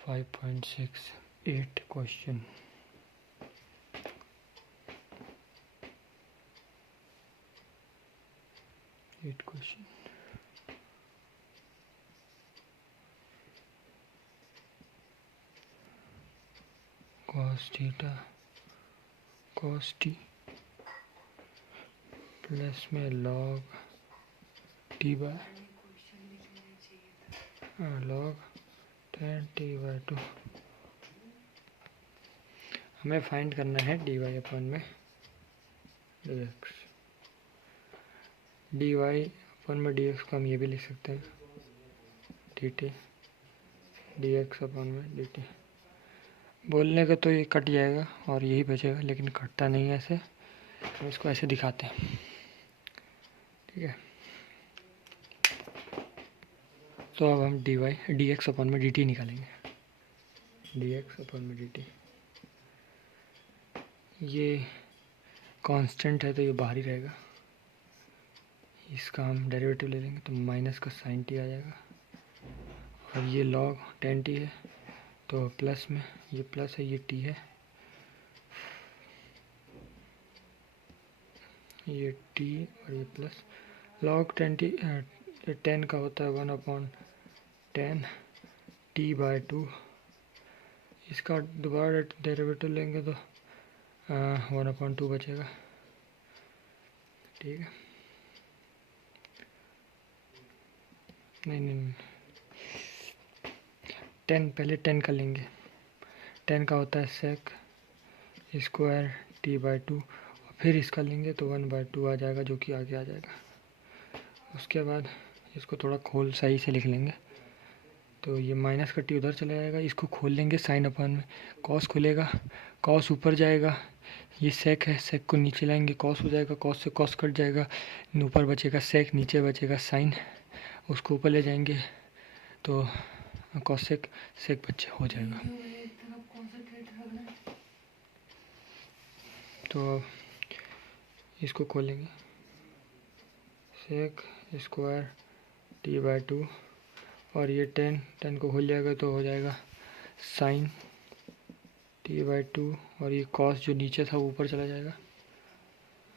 5.68 question. cos theta cos t plus में log t by log tan t by 2। हमें find करना है dy अपन में dx। dy अपन में dx को हम ये भी लिख सकते हैं dt, dx अपन में dt। बोलने का तो ये कट जाएगा और यही बचेगा, लेकिन कटता नहीं है ऐसे, हम इसको ऐसे दिखाते हैं, ठीक है। तो अब हम dx अपन में dt निकालेंगे, dx अपन में dt। ये कांस्टेंट है तो ये बाहर ही रहेगा, इसका हम डेरिवेटिव ले लेंगे तो माइनस का साइन t आ जाएगा, और ये log tan t है तो प्लस में ये प्लस है, ये t है, ये t और ये प्लस log tan t 10 का होता है 1/10 t बाय 2। इसका दोबारा डेरिवेटिव लेंगे तो 1/2 बचेगा, ठीक है। नहीं 10 पहले 10 का लेंगे, 10 का होता है सेक स्क्वायर t बाय 2, और फिर इसका लेंगे तो 1/2 आ जाएगा, जो कि आगे आ जाएगा। उसके बाद इसको थोड़ा खोल सही से लिख लेंगे, तो ये माइनस का t उधर चला जाएगा, इसको खोल लेंगे साइन अपन में, कॉस खुलेगा, कॉस ऊपर जाएगा, ये सेक है, सेक को नीचे लाएंगे, कॉस हो जाएगा, कॉस से कॉस कट जाएगा, ऊपर बचेगा सेक, नीचे बचेगा साइन, उसको ऊपर ले जाएंगे तो कॉस सेक बच्चे हो जाएगा। तो इसको खोलेंगे, सेक स्क्वायर t बाय 2, और ये 10 को खोल जाएगा तो हो जाएगा साइन t बाय 2, और ये कॉस जो नीचे था वो ऊपर चला जाएगा,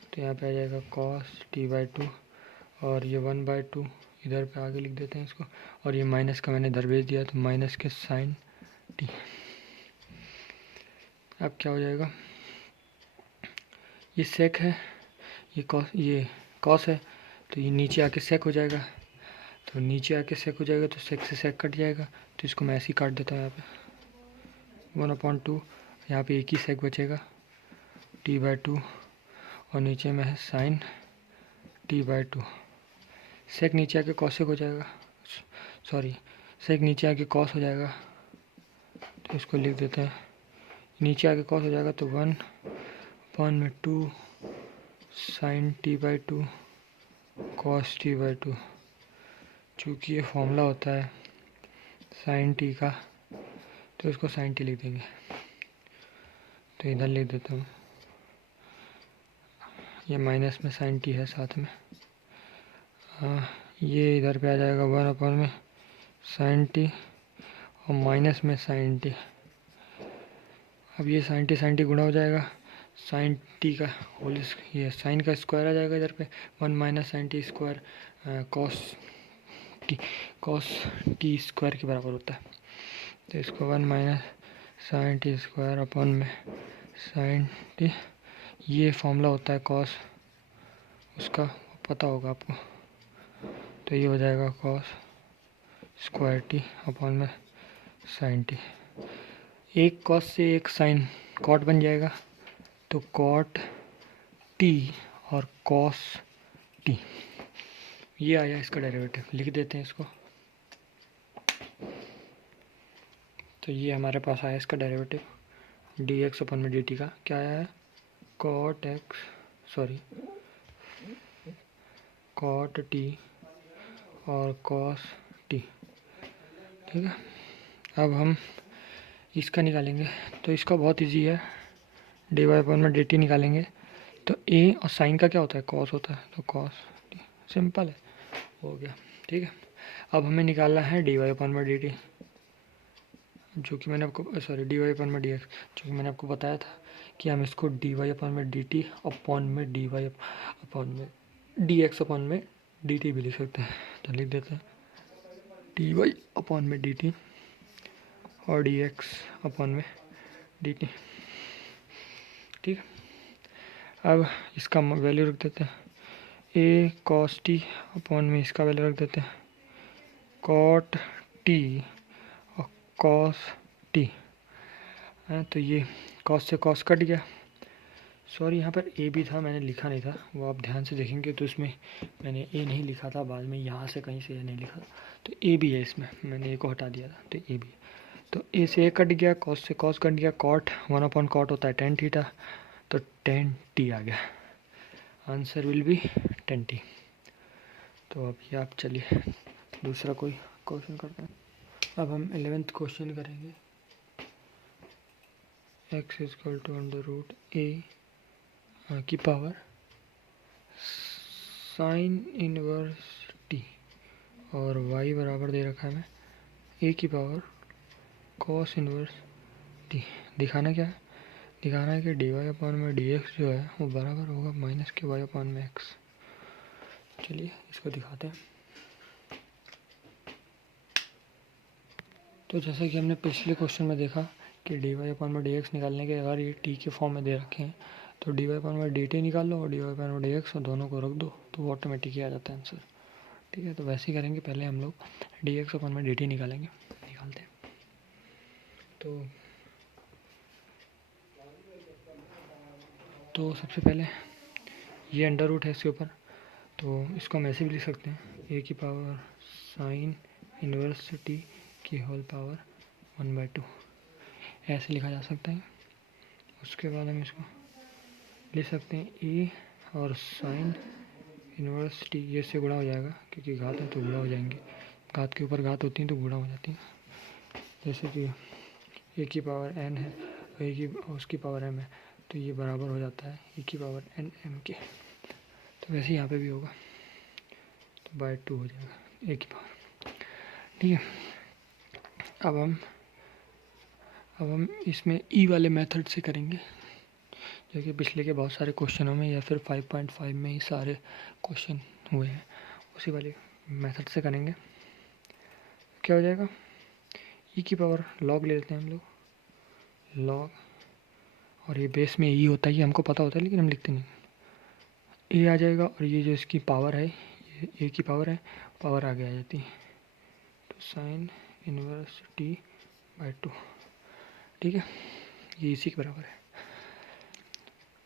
तो यहाँ पे आ जाएगा कॉस t बाय 2, और ये 1/2 इधर पे आगे लिख देते हैं इसको, और ये माइनस का मैंने इधर भेज दिया तो माइनस के साइन t। अब क्या हो जाएगा, ये सेक है, ये कॉस है, तो ये नीचे आके सेक हो जाएगा, तो नीचे आके सेक हो जाएगा तो सेक से सेक कट जाएगा, तो इसको मैं ऐसे ही काट देता हूँ। यहाँ पे 1/2, यहाँ पे एक ही सेक बचेगा t बाय 2, और नीचे में है साइन t बाय 2। सेक नीचे आके कॉसेक हो जाएगा, सॉरी सेक नीचे आके कॉस हो जाएगा, तो इसको लिख देते हैं, नीचे आके कॉस हो जाएगा तो 1/2 sine t by 2 cos t by 2। चूँकि ये फॉर्मूला होता है साइन t का, तो इसको साइन t लिख देंगे, तो इधर लिख देता हूँ, ये माइनस में साइन t है साथ में, ये इधर पे आ जाएगा 1 में साइन t और माइनस में साइन t। अब ये साइन t गुणा हो जाएगा, साइन t का होल, ये साइन का स्क्वायर आ जाएगा इधर पे, 1 minus sine t square cos t square के बराबर होता है, तो इसको 1 माइनस साइन t स्क्वायर अपन में साइन t, ये फॉर्मूला होता है कॉस, उसका पता होगा आपको, तो ये हो जाएगा कॉस स्क्वायर t अपन में साइन t। एक कॉस से एक साइन कॉट बन जाएगा, तो कॉट t और कॉस t, ये आया इसका डेरिवेटिव, लिख देते हैं इसको। तो ये हमारे पास आया इसका डेरिवेटिव dx अपन में dt का क्या आया है, cot t और cos t, ठीक है। अब हम इसका निकालेंगे, तो इसका बहुत इजी है, dy अपन में dt निकालेंगे तो a और साइन का क्या होता है, cos होता है, तो cos t, सिंपल है, हो गया, ठीक है। अब हमें निकालना है dy अपन में dt, जो कि मैंने आपको सॉरी dy अपन में dx, जो कि मैंने आपको बताया था कि हम इसको dy अपन में dt अपॉन में dy अपॉन में dx अपॉन में dt भी लिख सकते हैं। तो लिख देते हैं dy अपॉन में dt और dx अपॉन में dt। ठीक है, अब इसका वैल्यू रख देते हैं a cos t अपॉन में इसका वैल्यू रख देते हैं cot t और cos t है। तो ये cos से cos कट गया। सॉरी, यहाँ पर a भी था, मैंने लिखा नहीं था, वो आप ध्यान से देखेंगे तो इसमें मैंने a नहीं लिखा था, बाद में यहाँ से कहीं से a नहीं लिखा, तो a भी है इसमें, मैंने a को हटा दिया था तो a भी। तो a से a कट गया, cos से cos कट गया, cot 1/cot होता है tan थीटा, तो tan t आ गया। Answer will be tan t। तो अब ये आप चलिए दूसरा कोई क्वेश्चन करते हैं। अब हम 11th क्वेश्चन करेंगे। x इजकल टू √a की पावर साइन इनवर्स t और y बराबर दे रखा है हमें a की पावर cos इनवर्स t। दिखाना क्या है? दिखाना है कि dy अपॉन में dx जो है वो बराबर होगा माइनस के y अपॉन में x। चलिए इसको दिखाते हैं। तो जैसा कि हमने पिछले क्वेश्चन में देखा कि dy अपॉन में dx निकालने के अगर ये t के फॉर्म में दे रखे हैं तो dy अपॉन में dt निकाल लो और dy अपॉन में dx और दोनों को रख दो तो ऑटोमेटिक ही आ जाता है आंसर। ठीक है, तो वैसे ही करेंगे, पहले हम लोग dx अपॉन में dt निकालेंगे। निकालते हैं तो सबसे पहले ये अंडर रूट है इसके ऊपर, तो इसको हम ऐसे भी लिख सकते हैं a की पावर साइन इनवर्स t की होल पावर 1/2, ऐसे लिखा जा सकता है। उसके बाद हम इसको लिख सकते हैं a और साइन इनवर्स t, ये से गुणा हो जाएगा क्योंकि घात है तो गुणा हो जाएंगे, घात के ऊपर घात होती है तो गुणा हो जाती है। जैसे कि a की पावर n है और a की उसकी पावर m है तो ये बराबर हो जाता है a की पावर n m के। तो वैसे यहाँ पे भी होगा तो बाय 2 हो जाएगा a की पावर। ठीक है, अब हम इसमें ई वाले मेथड से करेंगे, जो कि पिछले के बहुत सारे क्वेश्चनों में या फिर 5.5 में ही सारे क्वेश्चन हुए हैं, उसी वाले मेथड से करेंगे। क्या हो जाएगा, ई की पावर लॉग ले लेते हैं हम लोग, लॉग, और ये बेस में ई होता है, ये हमको पता होता है लेकिन हम लिखते नहीं, ए आ जाएगा और ये जो इसकी पावर है, ये ए की पावर है, पावर आगे आ जाती है तो साइन इनवर्स टी बाय 2। ठीक है, ये इसी के बराबर है।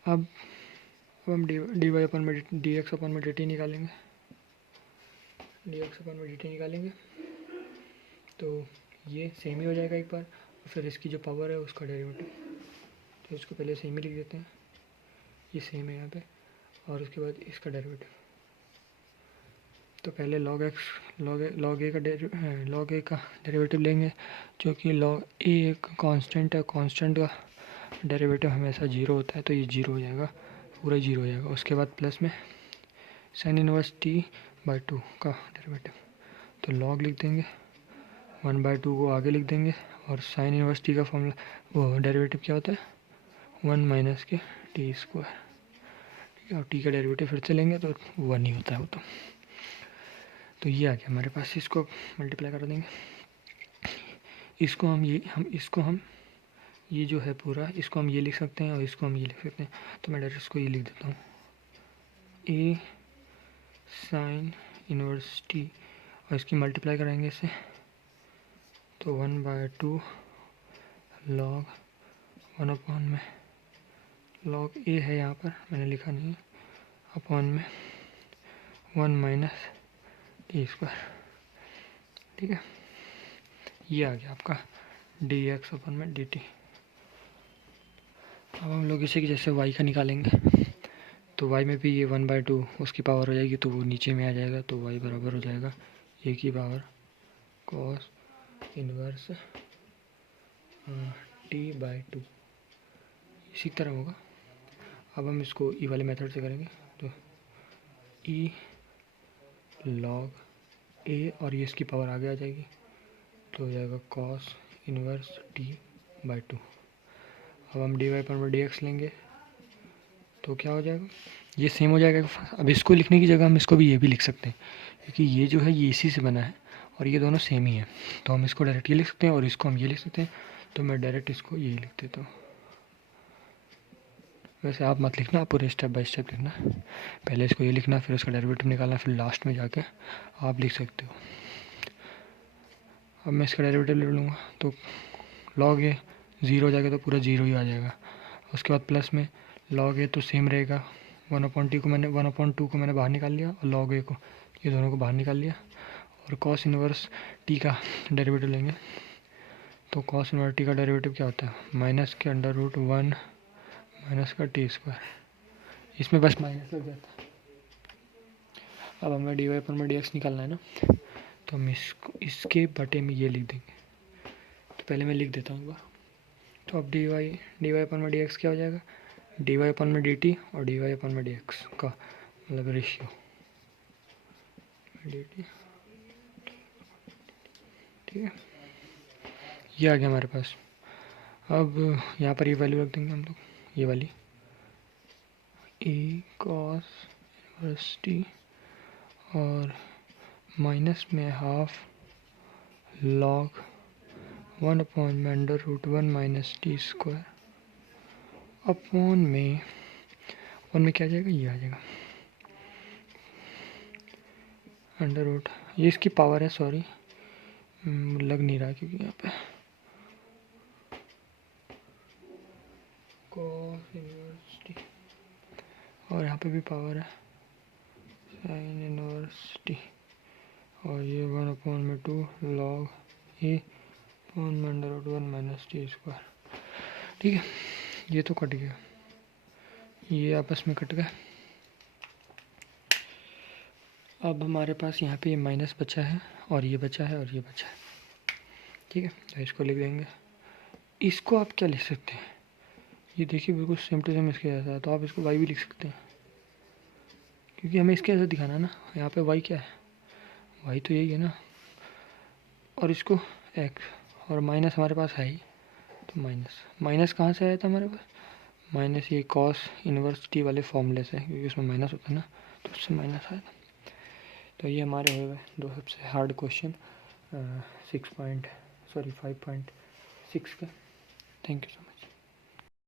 अब हम डी वाई अपन में डी एक्स अपन में डी टी निकालेंगे, डी एक्स अपन में डी टी निकालेंगे तो ये सेम ही हो जाएगा एक बार, और फिर इसकी जो पावर है उसका डेरिवेटिव, तो इसको पहले सेम ही लिख देते हैं, ये सेम है यहाँ पे, और उसके बाद इसका डेरिवेटिव। तो पहले लॉग ए का डेरिवेटिव लेंगे, जो कि लॉग ए एक कांस्टेंट है, कांस्टेंट का डेरिवेटिव हमेशा जीरो होता है तो ये जीरो हो जाएगा, पूरा जीरो हो जाएगा। उसके बाद प्लस में साइन इनवर्स टी बाई 2 का डेरिवेटिव, तो लॉग लिख देंगे, 1/2 को आगे लिख देंगे, और साइन इनवर्स टी का फॉर्मूला वो डेरिवेटिव क्या होता है 1 माइनस के टी स्क्वायर। ठीक है, और टी का डेरिवेटिव फिर से लेंगे तो 1 ही होता है वो। तो ये आ गया हमारे पास, इसको मल्टीप्लाई कर देंगे, इसको हम ये जो है पूरा इसको हम ये लिख सकते हैं और इसको हम ये लिख सकते हैं, तो मैं डायरेक्ट इसको ये लिख देता हूँ ए साइन इनवर्स टी, और इसकी मल्टीप्लाई करेंगे इससे तो 1/2 लॉग 1 अपॉन में लॉग ए है, यहाँ पर मैंने लिखा नहीं है, अपॉन में 1 माइनस टी स्क्वायर। ठीक है, ये आ गया आपका डी एक्स अपन में डी टी। अब हम लोग इसे जैसे y का निकालेंगे तो y में भी ये 1/2 उसकी पावर हो जाएगी तो वो नीचे में आ जाएगा, तो y बराबर हो जाएगा a की पावर cos इनवर्स t/2, इसी तरह होगा। अब हम इसको ई वाले मेथड से करेंगे, तो ई लॉग ए और ये इसकी पावर आगे आ जाएगी तो हो जाएगा cos इनवर्स t/2। अब हम dy/dx लेंगे तो क्या हो जाएगा, ये सेम हो जाएगा। अब इसको लिखने की जगह हम इसको भी ये भी लिख सकते हैं, क्योंकि ये जो है ये इसी से बना है और ये दोनों सेम ही है, तो हम इसको डायरेक्ट ये लिख सकते हैं और इसको हम ये लिख सकते हैं। तो मैं डायरेक्ट इसको ये लिख देता हूँ। वैसे आप मत लिखना, आप पूरे स्टेप बाय स्टेप लिखना, पहले इसको ये लिखना, फिर उसका डेरिवेटिव निकालना, फिर लास्ट में जाके आप लिख सकते हो। अब मैं इसका डेरिवेटिव ले लूँगा तो लॉग ए 0 हो जाएगा, तो पूरा 0 ही आ जाएगा। उसके बाद प्लस में लॉग ए तो सेम रहेगा, 1/2 को मैंने बाहर निकाल लिया और लॉग ए को, ये दोनों को बाहर निकाल लिया। और कॉस इनवर्स टी का डेरिवेटिव लेंगे तो कॉस इनवर्स टी का डेरिवेटिव क्या होता है, माइनस के √1 माइनस का t², इसमें बस माइनस लग जाता है। अब हमें dy/dx निकालना है ना, तो हम इसके बटे में ये लिख देंगे। तो पहले मैं लिख देता हूँ। तो अब dy/dx क्या हो जाएगा, dy/dt और dy/dx का मतलब रेशियो dt, ठीक है, ये आ गया हमारे पास। अब यहाँ पर ये वैल्यू रख देंगे हम लोग, ये वाली e cos इनवर्स t और माइनस में half log 1/√1 minus t², upon में क्या आ जाएगा, ये आ जाएगा √, ये इसकी पावर है, सॉरी लग नहीं रहा क्योंकि यहाँ पे cos इनवर्स t और यहाँ पे भी पावर है sin इनवर्स t और ये 1/2 log e upon √1 minus t², ठीक है। ये तो कट गया, ये आपस में कट गया। अब हमारे पास यहाँ पे ये माइनस बचा है और ये बचा है और ये बचा है, ठीक है। तो इसको लिख देंगे। इसको आप क्या लिख सकते हैं, ये देखिए बिल्कुल सेम टू सेम इसके जैसा है, तो आप इसको y भी लिख सकते हैं, क्योंकि हमें इसके ऐसा दिखाना है ना। यहाँ पे y क्या है, y तो यही है ना, और इसको x और माइनस हमारे पास है ही, तो माइनस कहाँ से आया था हमारे पास, माइनस ये कॉस इनवर्स टी वाले फॉर्मूले से, क्योंकि उसमें माइनस होता है ना, तो उससे माइनस आया था। तो ये हमारे हो गए दो सबसे हार्ड क्वेश्चन 5.6 के। Thank you so much.